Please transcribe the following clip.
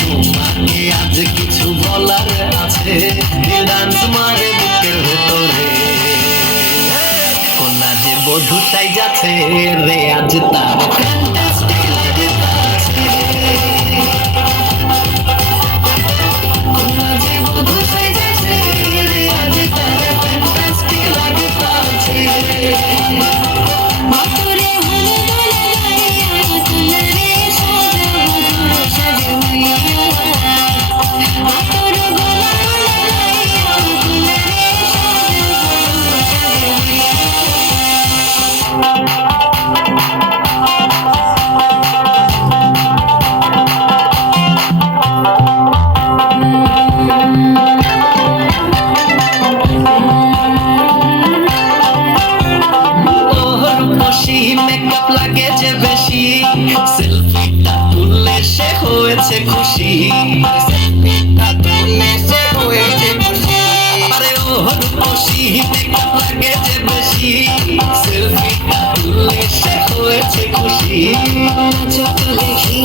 তোমাকে আজ কিছু বলার আছে, ডান্স মারে বুকের ভেতরে, কোনা যে বধু চাই যাচ্ছে রে আজ তার ফ্যান্টাস্টিক লাগতাছে, কোনা যে বধু চাই যাচ্ছে রে আজ তার ফ্যান্টাস্টিক লাগতাছে। মেকআপ লাগে যে বেশি, সেলফিটা তুললে সে হয়েছে খুশি, সেলফিটা তুললে সে হয়েছে খুশি, আরে ও খুশি মেকআপ লাগে যে বেশি, সেলফিটা তুললে সে হয়েছে খুশি। যত দেখি